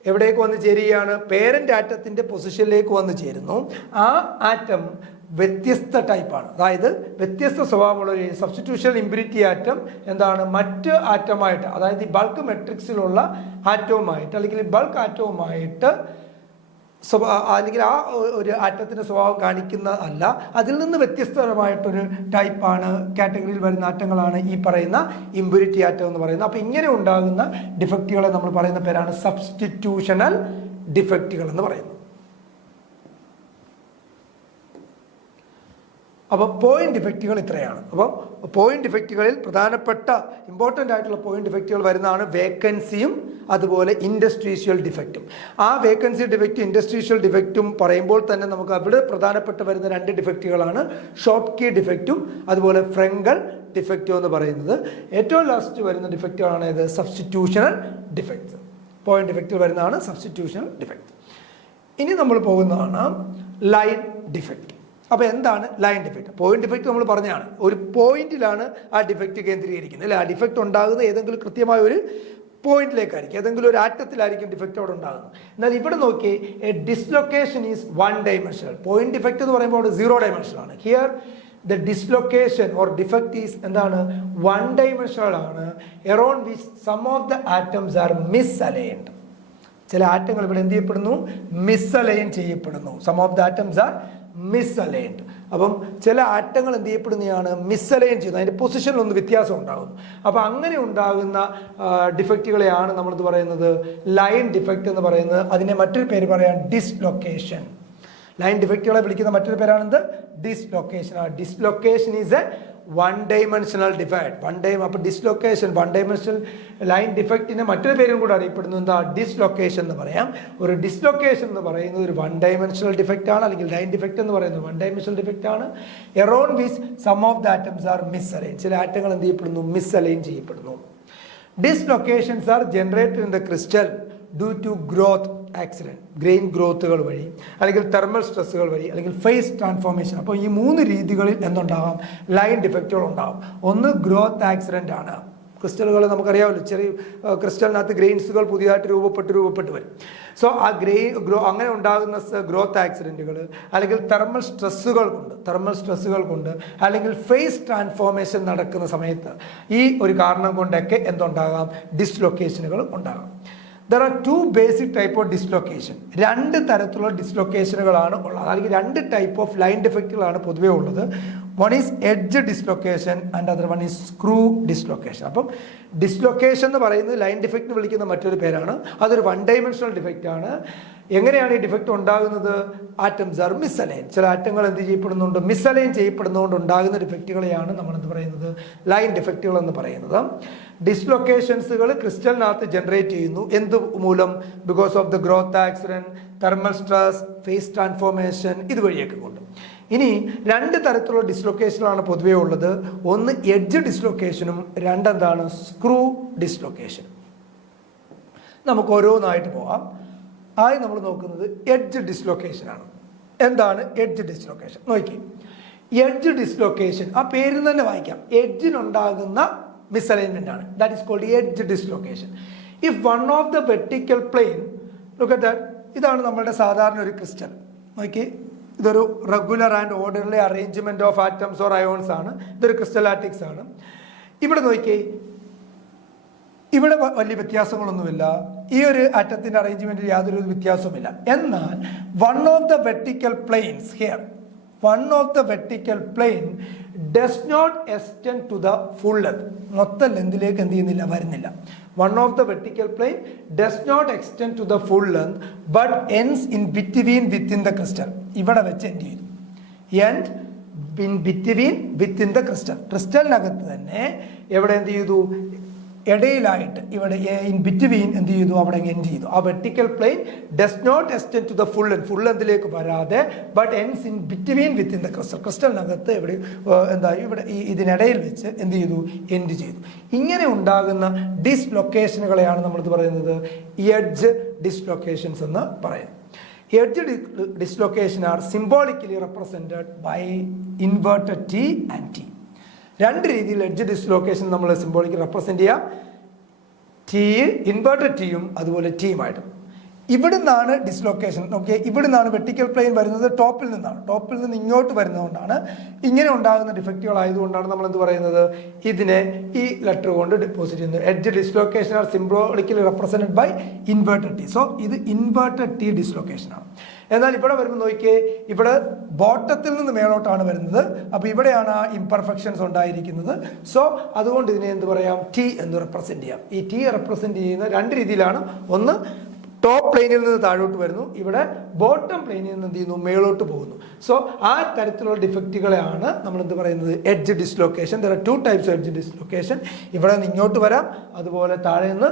എവിടേക്ക് വന്ന് ചേരുകയാണ്? പേരന്റ് ആറ്റത്തിന്റെ പൊസിഷനിലേക്ക് വന്ന് ചേരുന്നു. ആ ആറ്റം വ്യത്യസ്ത ടൈപ്പാണ്, അതായത് വ്യത്യസ്ത സ്വഭാവമുള്ള ഒരു സബ്സ്റ്റിറ്റ്യൂഷണൽ ഇംപ്യൂരിറ്റി ആറ്റം എന്താണ്? മറ്റ് ആറ്റമായിട്ട്, അതായത് ഈ ബൾക്ക് മെട്രിക്സിലുള്ള ആറ്റവുമായിട്ട് അല്ലെങ്കിൽ ബൾക്ക് ആറ്റവുമായിട്ട് അല്ലെങ്കിൽ ആ ഒരു ആറ്റത്തിന്റെ സ്വഭാവം കാണിക്കുന്ന അല്ല, അതിൽ നിന്ന് വ്യത്യസ്തമായിട്ടൊരു ടൈപ്പാണ്, കാറ്റഗറിയിൽ വരുന്ന ആറ്റങ്ങളാണ് ഈ പറയുന്ന ഇംപ്യൂരിറ്റി ആറ്റം എന്ന് പറയുന്നത്. അപ്പോൾ ഇങ്ങനെ ഉണ്ടാകുന്ന ഡിഫക്റ്റുകളെ നമ്മൾ പറയുന്ന പേരാണ് സബ്സ്റ്റിറ്റ്യൂഷണൽ ഡിഫക്റ്റുകൾ എന്ന് പറയുന്നത്. അപ്പോൾ പോയിന്റ് ഡിഫക്റ്റുകൾ ഇത്രയാണ്. അപ്പോൾ പോയിന്റ് ഡിഫക്റ്റുകളിൽ പ്രധാനപ്പെട്ട ഇമ്പോർട്ടൻ്റ് ആയിട്ടുള്ള പോയിന്റ് ഡിഫക്റ്റുകൾ വരുന്നതാണ് വേക്കൻസിയും അതുപോലെ ഇൻഡസ്ട്രീഷ്യൽ ഡിഫക്റ്റും. ആ വേക്കൻസി ഡിഫക്റ്റും ഇൻഡസ്ട്രീഷ്യൽ ഡിഫക്റ്റും പറയുമ്പോൾ തന്നെ നമുക്ക് അവിടെ പ്രധാനപ്പെട്ട വരുന്ന രണ്ട് ഡിഫക്റ്റുകളാണ് ഷോർട്ട് കീ ഡിഫക്റ്റും അതുപോലെ ഫ്രെങ്കൽ ഡിഫക്റ്റും എന്ന് പറയുന്നത്. ഏറ്റവും ലാസ്റ്റ് വരുന്ന ഡിഫക്റ്റുകളാണ് ഇത് സബ്സ്റ്റിറ്റ്യൂഷണൽ ഡിഫക്റ്റ്. പോയിന്റ് ഡിഫക്റ്റിൽ വരുന്നതാണ് സബ്സ്റ്റിറ്റ്യൂഷണൽ ഡിഫക്റ്റ്. ഇനി നമ്മൾ പോകുന്നതാണ് ലൈൻ ഡിഫക്റ്റ്. അപ്പോൾ എന്താണ് ലൈൻ ഡിഫക്റ്റ്? പോയിന്റ് ഡിഫക്റ്റ് നമ്മൾ പറഞ്ഞാണ്, ഒരു പോയിന്റിലാണ് ആ ഡിഫക്റ്റ് കേന്ദ്രീകരിക്കുന്നത് അല്ലേ? ആ ഡിഫക്റ്റ് ഉണ്ടാകുന്നത് ഏതെങ്കിലും കൃത്യമായ ഒരു പോയിന്റിലേക്കായിരിക്കും, ഏതെങ്കിലും ഒരു ആറ്റത്തിലായിരിക്കും ഡിഫക്റ്റ് അവിടെ ഉണ്ടാകുന്നത്. എന്നാൽ ഇവിടെ നോക്കി, a dislocation is one dimensional. Point defect എന്ന് പറയുമ്പോൾ അവിടെ 0 dimensional ആണ്. Here the dislocation or defect is എന്താണ്? 1 dimensional ആണ്. Around which some of the atoms are misaligned. ചില ആറ്റങ്ങൾ ഇവിടെ എന്ത് ചെയ്യപ്പെടുന്നു? മിസ്അലൈൻ ചെയ്യപ്പെടുന്നു. Some of the atoms are misaligned. അപ്പം ചില ആറ്റങ്ങൾ എന്ത് ചെയ്യപ്പെടുന്നതാണ്? മിസ്അലൈൻ ചെയ്യുന്നത്, അതിൻ്റെ പൊസിഷനിലൊന്ന് വ്യത്യാസം ഉണ്ടാകുന്നു. അപ്പോൾ അങ്ങനെ ഉണ്ടാകുന്ന ഡിഫക്റ്റുകളെയാണ് നമ്മളിത് പറയുന്നത് ലൈൻ ഡിഫക്റ്റ് എന്ന് പറയുന്നത്. അതിനെ മറ്റൊരു പേര് പറയാൻ ഡിസ്ലൊക്കേഷൻ. ലൈൻ ഡിഫക്റ്റുകളെ വിളിക്കുന്ന മറ്റൊരു പേരാണെന്ത്? ഡിസ്ലൊക്കേഷൻ. ആ dislocation is A 1 dimensional defect. അപ്പോൾ ഡിസ്ലൊക്കേഷൻ 1 dimensional ലൈൻ ഡിഫക്റ്റിനെ മറ്റൊരു പേരും കൂടെ അറിയപ്പെടുന്നു. എന്താ? ഡിസ്ലൊക്കേഷൻ എന്ന് പറയാം. ഒരു ഡിസ്ലൊക്കേഷൻ എന്ന് പറയുന്നത് ഒരു 1 dimensional ഡിഫക്റ്റ് ആണ്, അല്ലെങ്കിൽ ലൈൻ ഡിഫക്റ്റ് എന്ന് പറയുന്നത് 1 dimensional ഡിഫക്റ്റ് ആണ്. Around which some of the atoms are misalign. ചില ആറ്റങ്ങൾ എന്ത് ചെയ്യപ്പെടുന്നു? മിസ്അലൈൻ ചെയ്യപ്പെടുന്നു. Dislocations are generated in the crystal due to growth accident, grain ഗ്രോത്തുകൾ വഴി, അല്ലെങ്കിൽ തെർമൽ സ്ട്രെസ്സുകൾ വഴി, അല്ലെങ്കിൽ ഫേസ് ട്രാൻസ്ഫോർമേഷൻ. അപ്പോൾ ഈ 3 രീതികളിൽ എന്തുണ്ടാകാം? ലൈൻ ഡിഫക്റ്റുകൾ ഉണ്ടാകും. ഒന്ന് ഗ്രോത്ത് ആക്സിഡൻ്റ് ആണ്. ക്രിസ്റ്റലുകൾ നമുക്കറിയാമല്ലോ, ചെറിയ ക്രിസ്റ്റലിനകത്ത് ഗ്രെയിൻസുകൾ പുതിയതായിട്ട് രൂപപ്പെട്ട് വരും. സോ ആ അങ്ങനെ ഉണ്ടാകുന്ന ഗ്രോത്ത് ആക്സിഡൻറ്റുകൾ, അല്ലെങ്കിൽ തെർമൽ സ്ട്രെസ്സുകൾ കൊണ്ട്, അല്ലെങ്കിൽ ഫേസ് ട്രാൻസ്ഫോർമേഷൻ നടക്കുന്ന സമയത്ത് ഈ ഒരു കാരണം കൊണ്ടൊക്കെ എന്തുണ്ടാകാം? ഡിസ്ലൊക്കേഷനുകൾ ഉണ്ടാകാം. There are 2 basic type of dislocation. 2 തരത്തിലുള്ള ഡിസ്ലൊക്കേഷനുകളാണ് ഉള്ളത്, അല്ലെങ്കിൽ 2 ടൈപ്പ് ഓഫ് ലൈൻ ഡിഫക്റ്റുകളാണ് പൊതുവേ ഉള്ളത്. One is edge dislocation and other one is screw dislocation. അപ്പം ഡിസ്ലൊക്കേഷൻ എന്ന് പറയുന്നത് ലൈൻ ഡിഫക്റ്റ് വിളിക്കുന്ന മറ്റൊരു പേരാണ്. അതൊരു വൺ ഡൈമെൻഷണൽ ഡിഫക്റ്റ് ആണ്. എങ്ങനെയാണ് ഈ ഡിഫക്റ്റ് ഉണ്ടാകുന്നത്? Atoms are misalign. ചില ആറ്റങ്ങൾ എന്ത് ചെയ്യപ്പെടുന്നുണ്ട്? മിസ്അലൈൻ ചെയ്യപ്പെടുന്നതുകൊണ്ട് ഉണ്ടാകുന്ന ഡിഫക്റ്റുകളെയാണ് നമ്മൾ എന്ത് പറയുന്നത്? ലൈൻ ഡിഫക്റ്റുകൾ എന്ന് പറയുന്നത്. ഡിസ്ലൊക്കേഷൻസുകൾ ക്രിസ്റ്റലിനകത്ത് ജനറേറ്റ് ചെയ്യുന്നു. എന്ത് മൂലം? Because of the growth accident, thermal stress, phase transformation, ഇതുവഴിയൊക്കെ കൊണ്ട്. ഇനി രണ്ട് തരത്തിലുള്ള ഡിസ്ലൊക്കേഷനാണ് പൊതുവേ ഉള്ളത്. ഒന്ന് എഡ്ജ് ഡിസ്ലൊക്കേഷനും രണ്ടെന്താണ്? സ്ക്രൂ ഡിസ്ലൊക്കേഷനും. നമുക്ക് ഓരോന്നായിട്ട് പോവാം. ആയി നമ്മൾ നോക്കുന്നത് എഡ്ജ് ഡിസ്ലൊക്കേഷനാണ്. എന്താണ് എഡ്ജ് ഡിസ്ലൊക്കേഷൻ? നോക്കി, എഡ്ജ് ഡിസ്ലൊക്കേഷൻ ആ പേരിൽ തന്നെ വായിക്കാം. എഡ്ജിനുണ്ടാകുന്ന മിസ്അലൈൻമെന്റ് ആണ്. That is called edge dislocation. If one of the vertical plane, look at that, ഇതാണ് നമ്മുടെ സാധാരണ ഒരു ക്രിസ്റ്റൽ. നോക്കി, ഇതൊരു regular and orderly arrangement of atoms or ions ആണ്. ഇതൊരു ക്രിസ്റ്റലാറ്റിക്സ് ആണ്. ഇവിടെ നോക്കിയേ, ഇവിടെ വലിയ വ്യത്യാസങ്ങളൊന്നുമില്ല. ഈ ഒരു ആറ്റത്തിന്റെ അറേഞ്ച്മെന്റിൽ യാതൊരു വ്യത്യാസവുമില്ല. എന്നാൽ one of the vertical planes here, one of the vertical plane does not extend to the full length. മൊത്തം ലെന്തിലേക്ക് എന്ത് ചെയ്യുന്നില്ല? വരുന്നില്ല. One of the vertical plane does not extend to the full length but ends in between within the crystal. ഇവിടെ വെച്ച് end ചെയ്തു. End in between within the crystal. ക്രിസ്റ്റലിനകത്ത് തന്നെ എവിടെ എന്ത് ചെയ്തു? ഇടയിലായിട്ട് ഇവിടെ ഇൻ ബിറ്റ്വീൻ എന്ത് ചെയ്തു? അവിടെ എൻഡ് ചെയ്തു. ആ vertical plane does not extend to the full length, full ലെങ്തിലേക്ക് വരാതെ but ends in between within the crystal. ക്രിസ്റ്റലിനകത്ത് എവിടെ എന്താ ഇവിടെ ഇതിനിടയിൽ വെച്ച് എന്ത് ചെയ്തു? എൻഡ് ചെയ്തു. ഇങ്ങനെ ഉണ്ടാകുന്ന ഡിസ്ലൊക്കേഷനുകളെയാണ് നമ്മൾ പറയുന്നത് എഡ്ജ് ഡിസ്ലൊക്കേഷൻസ് എന്ന് പറയുന്നത്. Edge dislocation are symbolically represented by inverted T and T. രണ്ട് രീതിയിൽ എഡ്ജ് ഡിസ്ലൊക്കേഷൻ നമ്മൾ സിംബോളിക്കലി റെപ്രസെന്റ് ചെയ്യാം. ടി, ഇൻവേർട്ടഡ് ടിയും അതുപോലെ ടിയുമായിട്ട്. ഇവിടുന്നാണ് ഡിസ്ലൊക്കേഷൻ. ഓക്കെ, ഇവിടുന്നാണ് വെർട്ടിക്കൽ പ്ലെയിൻ വരുന്നത്, ടോപ്പിൽ നിന്നാണ്. ടോപ്പിൽ നിന്ന് ഇങ്ങോട്ട് വരുന്നതുകൊണ്ടാണ് ഇങ്ങനെ ഉണ്ടാകുന്ന ഡിഫക്റ്റുകൾ ആയതുകൊണ്ടാണ് നമ്മൾ എന്ത് പറയുന്നത്? ഇതിനെ ഈ ലെറ്റർ കൊണ്ട് ഡെപ്പോസിറ്റ് ചെയ്യുന്നത്. Edge dislocation are symbolically represented by inverted T. So ഇത് ഇൻവേർട്ടഡ് ടി ഡിസ്ലൊക്കേഷൻ ആണ്. എന്നാൽ ഇവിടെ വരുമ്പോൾ നോക്കിയേ, ഇവിടെ ബോട്ടത്തിൽ നിന്ന് മേലോട്ടാണ് വരുന്നത്. അപ്പോൾ ഇവിടെയാണ് ആ ഇംപെർഫെക്ഷൻസ് ഉണ്ടായിരിക്കുന്നത്. സോ അതുകൊണ്ട് ഇതിനെ എന്ത് പറയാം? ടി എന്ന് റെപ്രസെന്റ് ചെയ്യാം. ഈ ടി റെപ്രസെന്റ് ചെയ്യുന്ന രണ്ട് രീതിയിലാണ്. ഒന്ന് ടോപ്പ് പ്ലെയിനിൽ നിന്ന് താഴോട്ട് വരുന്നു, ഇവിടെ ബോട്ടം പ്ലെയിനിൽ നിന്ന് എന്ത് ചെയ്യുന്നു? മേളോട്ട് പോകുന്നു. സോ ആ തരത്തിലുള്ള ഡിഫക്റ്റുകളെയാണ് നമ്മൾ എന്ത് പറയുന്നത്? Edge dislocation. There are two types edge dislocation. ഇവിടെ നിന്ന് ഇങ്ങോട്ട് വരാം, അതുപോലെ താഴെ നിന്ന്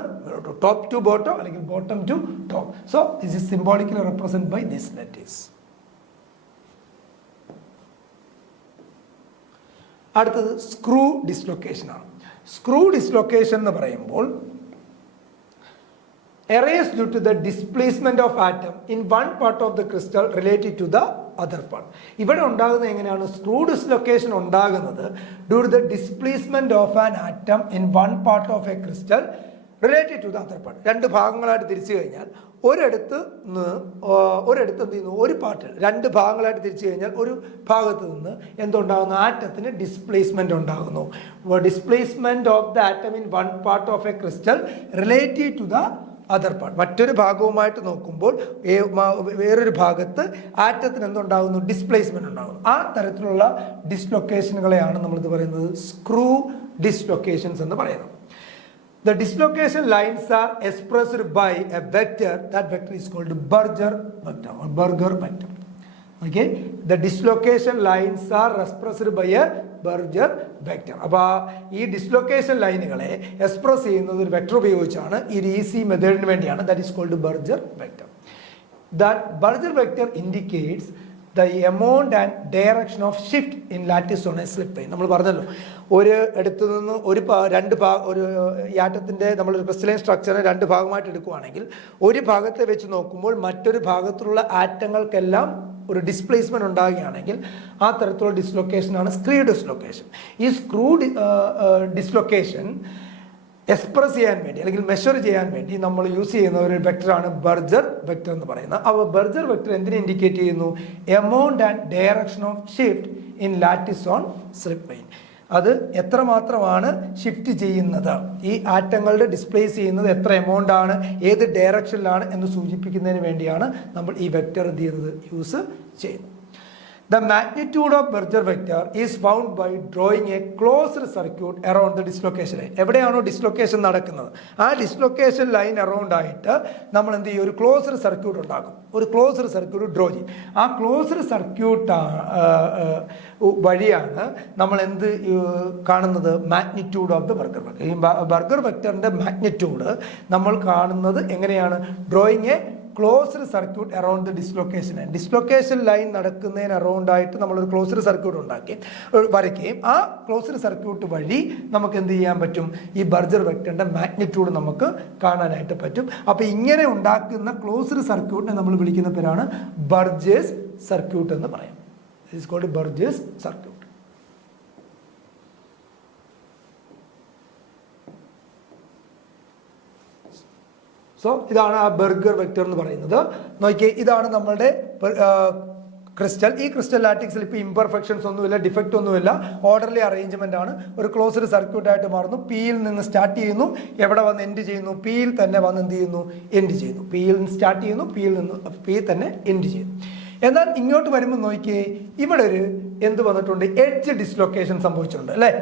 ടോപ്പ് ടു ബോട്ടം അല്ലെങ്കിൽ bottom to top. So this is symbolically represent by this letters. അടുത്തത് സ്ക്രൂ ഡിസ്ലൊക്കേഷൻ ആണ്. സ്ക്രൂ ഡിസ്ലൊക്കേഷൻ എന്ന് പറയുമ്പോൾ arise due to the displacement of atom in one part of the crystal related to the other part. ഇവിടെ ഉണ്ടാകുന്നത് എങ്ങനെയാണ്? Screw dislocation ഉണ്ടാകുന്നത് due to the displacement of an atom in one part of a crystal related to the other part. രണ്ട് ഭാഗങ്ങളായിട്ട് തിരിച്ചു കഴിഞ്ഞാൽ ഒരിടത്ത് എന്ത് ചെയ്യുന്നു? ഒരു പാർട്ടിൽ രണ്ട് ഭാഗങ്ങളായിട്ട് തിരിച്ചു കഴിഞ്ഞാൽ ഒരു ഭാഗത്ത് നിന്ന് എന്തുണ്ടാകുന്നു? ആറ്റത്തിന് ഡിസ്പ്ലേസ്മെന്റ് ഉണ്ടാകുന്നു. Displacement of the atom in one part of a crystal related to the other part. മറ്റൊരു ഭാഗവുമായിട്ട് നോക്കുമ്പോൾ വേറൊരു ഭാഗത്ത് ആറ്റത്തിന് എന്തുണ്ടാകുന്നു? ഡിസ്പ്ലേസ്മെന്റ് ഉണ്ടാകുന്നു. ആ തരത്തിലുള്ള ഡിസ്ലൊക്കേഷനുകളെയാണ് നമ്മളിത് പറയുന്നത് സ്ക്രൂ ഡിസ്ലൊക്കേഷൻസ് എന്ന് പറയുന്നത്. The dislocation lines are expressed by a vector. That vector is called Berger vector or Berger vector. Okay, the dislocation lines are expressed by a Berger vector. അപ്പോൾ ഈ ഡിസ്ലൊക്കേഷൻ ലൈനുകളെ എക്സ്പ്രസ് ചെയ്യുന്നത് ഒരു vector ഉപയോഗിച്ചാണ്. ഈ easy മെത്തേഡിന് വേണ്ടിയാണ്. That is called Berger vector. That Berger vector indicates the amount and direction of shift in lattice on a slip plane. നമ്മൾ പറഞ്ഞല്ലോ, ഒരു എടുത്തു നിന്ന് ഒരു ആറ്റത്തിൻ്റെ നമ്മളൊരു ക്രിസ്റ്റലൈൻ സ്ട്രക്ചറിനെ രണ്ട് ഭാഗമായിട്ട് എടുക്കുകയാണെങ്കിൽ ഒരു ഭാഗത്തെ വെച്ച് നോക്കുമ്പോൾ മറ്റൊരു ഭാഗത്തുള്ള ആറ്റങ്ങൾക്കെല്ലാം ഒരു ഡിസ്പ്ലേസ്മെന്റ് ഉണ്ടാകുകയാണെങ്കിൽ ആ തരത്തിലുള്ള ഡിസ്ലൊക്കേഷനാണ് സ്ക്രൂ ഡിസ്ലൊക്കേഷൻ. ഈ സ്ക്രൂ ഡിസ്ലൊക്കേഷൻ എക്സ്പ്രസ് ചെയ്യാൻ വേണ്ടി അല്ലെങ്കിൽ മെഷർ ചെയ്യാൻ വേണ്ടി നമ്മൾ യൂസ് ചെയ്യുന്ന ഒരു വെക്ടറാണ് ബർജർ വെക്ടർ എന്ന് പറയുന്നത്. ആ ബർജർ വെക്ടർ എന്തിനെ ഇൻഡിക്കേറ്റ് ചെയ്യുന്നു? Amount and direction of shift in lattice on slip plane. അത് എത്രമാത്രമാണ് ഷിഫ്റ്റ് ചെയ്യുന്നത്, ഈ ആറ്റങ്ങളുടെ ഡിസ്പ്ലേസ് ചെയ്യുന്നത് എത്ര എമൗണ്ട് ആണ്, ഏത് ഡയറക്ഷനിലാണ് എന്ന് സൂചിപ്പിക്കുന്നതിന് വേണ്ടിയാണ് നമ്മൾ ഈ വെക്ടർ എന്ത് ചെയ്യുന്നത്? യൂസ് ചെയ്യുന്നത്. The magnitude of Berger vector is found by drawing a closed circuit around the dislocation line. എവിടെയാണോ ഡിസ്ലൊക്കേഷൻ നടക്കുന്നത് ആ ഡിസ്ലൊക്കേഷൻ ലൈൻ അറൗണ്ട് ആയിട്ട് നമ്മൾ എന്ത് ചെയ്യും, ഒരു ക്ലോസ്ഡ് സർക്യൂട്ട് ഉണ്ടാക്കും. ഒരു ക്ലോസ്ഡ് സർക്യൂട്ട് ഡ്രോ ചെയ്യും. ആ ക്ലോസ്ഡ് സർക്യൂട്ട് വഴിയാണ് നമ്മൾ എന്ത് കാണുന്നത്, magnitude of the burger vector. ഈ ബർഗർ വെക്ടറിന്റെ മാഗ്നിറ്റ്യൂഡ് നമ്മൾ കാണുന്നത് എങ്ങനെയാണ്, drawing A closed circuit around the dislocation line. Dislocation line നടക്കുന്നതിന് അറൗണ്ട് ആയിട്ട് നമ്മളൊരു ക്ലോസ്ഡ് സർക്യൂട്ട് വരയ്ക്കുകയും ആ ക്ലോസ്ഡ് സർക്യൂട്ട് വഴി നമുക്ക് എന്ത് ചെയ്യാൻ പറ്റും, ഈ ബർജർ വെക്ടറിന്റെ മാഗ്നിറ്റ്യൂഡ് നമുക്ക് കാണാനായിട്ട് പറ്റും. അപ്പോൾ ഇങ്ങനെ ഉണ്ടാക്കുന്ന ക്ലോസ്ഡ് സർക്യൂട്ടിനെ നമ്മൾ വിളിക്കുന്ന പേരാണ് ബർജേഴ്സ് സർക്യൂട്ട് എന്ന് പറയും. This is called Burgers circuit. So ഇതാണ് ആ ബർഗർ വെക്ടർ എന്ന് പറയുന്നത്. നോക്കിയേ, ഇതാണ് നമ്മളുടെ ക്രിസ്റ്റൽ. ഈ ക്രിസ്റ്റൽ ലാറ്റിക്സിൽ ഇപ്പോൾ ഇംപെർഫെക്ഷൻസ് ഒന്നുമില്ല, ഡിഫക്റ്റ് ഒന്നുമില്ല, ഓർഡർലി അറേഞ്ച്മെന്റ് ആണ്. ഒരു ക്ലോസ്ഡ് സർക്യൂട്ട് ആയിട്ട് മാറുന്നു. പിയിൽ നിന്ന് സ്റ്റാർട്ട് ചെയ്യുന്നു, എവിടെ വന്ന് എൻഡ് ചെയ്യുന്നു, പിയിൽ തന്നെ വന്ന് എന്ത് ചെയ്യുന്നു, എൻഡ് ചെയ്യുന്നു. പിയിൽ നിന്ന് സ്റ്റാർട്ട് ചെയ്യുന്നു, പിയിൽ തന്നെ എൻഡ് ചെയ്യുന്നു. എന്നാൽ ഇങ്ങോട്ട് വരുമ്പോൾ നോക്കിയേ, ഇവിടെ ഒരു എന്ത് വന്നിട്ടുണ്ട്, എഡ്ജ് ഡിസ്ലൊക്കേഷൻ സംഭവിച്ചിട്ടുണ്ട് അല്ലേ.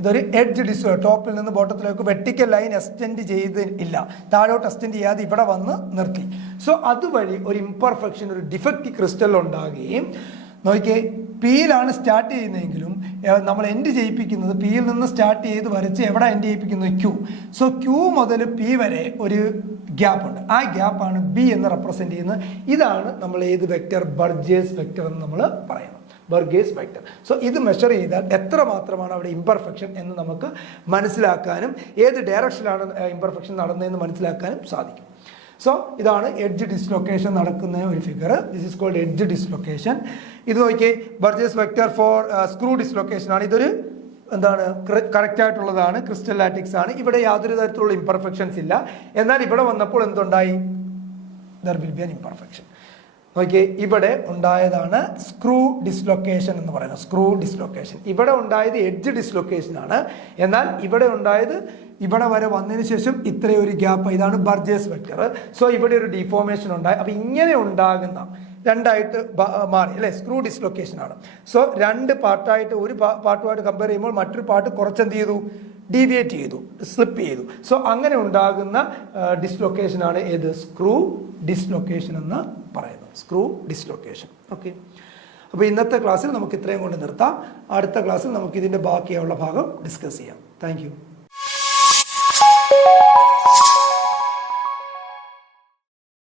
ഇതൊരു എഡ്ജ് ടോപ്പിൽ നിന്ന് ബോട്ടത്തിലേക്ക് വെർട്ടിക്കൽ ലൈൻ എക്സ്റ്റെൻഡ് ചെയ്തില്ല, താഴോട്ട് എക്സ്റ്റെൻഡ് ചെയ്യാതെ ഇവിടെ വന്ന് നിർത്തി. സോ അതുവഴി ഒരു ഇംപെർഫെക്ഷൻ, ഒരു ഡിഫക്റ്റ് ക്രിസ്റ്റൽ ഉണ്ടാകുകയും, നോക്കിയേ, പിയിലാണ് സ്റ്റാർട്ട് ചെയ്യുന്നതെങ്കിലും നമ്മൾ എൻഡ് ചെയ്യിപ്പിക്കുന്നത് പിയിൽ നിന്ന് സ്റ്റാർട്ട് ചെയ്ത് വരച്ച് എവിടെ എൻഡ് ചെയ്യിപ്പിക്കുന്നത്, ക്യൂ. സോ ക്യൂ മുതൽ പി വരെ ഒരു ഗ്യാപ്പ് ഉണ്ട്. ആ ഗ്യാപ്പാണ് ബി എന്ന് റെപ്രസെന്റ് ചെയ്യുന്നത്. ഇതാണ് നമ്മൾ ഏത് വെക്ടർ, ബർജേഴ്സ് വെക്ടർ എന്ന് നമ്മൾ പറയുന്നത്, ബർഗേഴ്സ് വെക്ടർ. സോ ഇത് മെഷർ ചെയ്താൽ എത്ര മാത്രമാണ് അവിടെ ഇംപെർഫെക്ഷൻ എന്ന് നമുക്ക് മനസ്സിലാക്കാനും ഏത് ഡയറക്ഷനിലാണ് ഇംപെർഫെക്ഷൻ നടന്നതെന്ന് മനസ്സിലാക്കാനും സാധിക്കും. സോ ഇതാണ് എഡ്ജ് ഡിസ്ലൊക്കേഷൻ നടക്കുന്ന ഒരു figure. This is called edge dislocation. ഇത് നോക്കിയേ, Burgers vector for screw dislocation ആണ്. ഇതൊരു എന്താണ്, കറക്റ്റ് ആയിട്ടുള്ളതാണ്, ക്രിസ്റ്റൽ ലാറ്റിക്സ് ആണ്. ഇവിടെ യാതൊരു തരത്തിലുള്ള ഇംപെർഫെക്ഷൻസ് ഇല്ല. എന്നാൽ ഇവിടെ വന്നപ്പോൾ എന്തുണ്ടായി, there will B an imperfection. നോക്കിയേ, ഇവിടെ ഉണ്ടായതാണ് സ്ക്രൂ ഡിസ്ലൊക്കേഷൻ എന്ന് പറയുന്നത്. സ്ക്രൂ ഡിസ്ലൊക്കേഷൻ ഇവിടെ ഉണ്ടായത് എഡ്ജ് ഡിസ്ലൊക്കേഷൻ ആണ്. എന്നാൽ ഇവിടെ ഉണ്ടായത് ഇവിടെ വരെ വന്നതിന് ശേഷം ഇത്രയും ഒരു ഗ്യാപ്പ്, ഇതാണ് ബർജേഴ്സ് വെക്ടർ. സോ ഇവിടെ ഒരു ഡിഫോർമേഷൻ ഉണ്ടായി. അപ്പൊ ഇങ്ങനെ ഉണ്ടാകുന്ന രണ്ടായിട്ട് മാറി അല്ലെ, സ്ക്രൂ ഡിസ്ലൊക്കേഷൻ ആണ്. സോ രണ്ട് പാർട്ടായിട്ട്, ഒരു പാർട്ടുമായിട്ട് കമ്പയർ ചെയ്യുമ്പോൾ മറ്റൊരു പാർട്ട് കുറച്ചെന്ത് ചെയ്തു, ഡീവിയേറ്റ് ചെയ്തു, സ്ലിപ്പ് ചെയ്തു. സോ അങ്ങനെ ഉണ്ടാകുന്ന ഡിസ്ലൊക്കേഷൻ ആണ് ഏത്, സ്ക്രൂ ഡിസ്ലൊക്കേഷൻ എന്ന് പറയുന്നത്, സ്ക്രൂ ഡിസ്ലൊക്കേഷൻ. ഓക്കെ, അപ്പോൾ ഇന്നത്തെ ക്ലാസ്സിൽ നമുക്ക് ഇത്രയും കൊണ്ട് നിർത്താം. അടുത്ത ക്ലാസ്സിൽ നമുക്ക് ഇതിൻ്റെ ബാക്കിയുള്ള ഭാഗം ഡിസ്കസ് ചെയ്യാം. Thank you.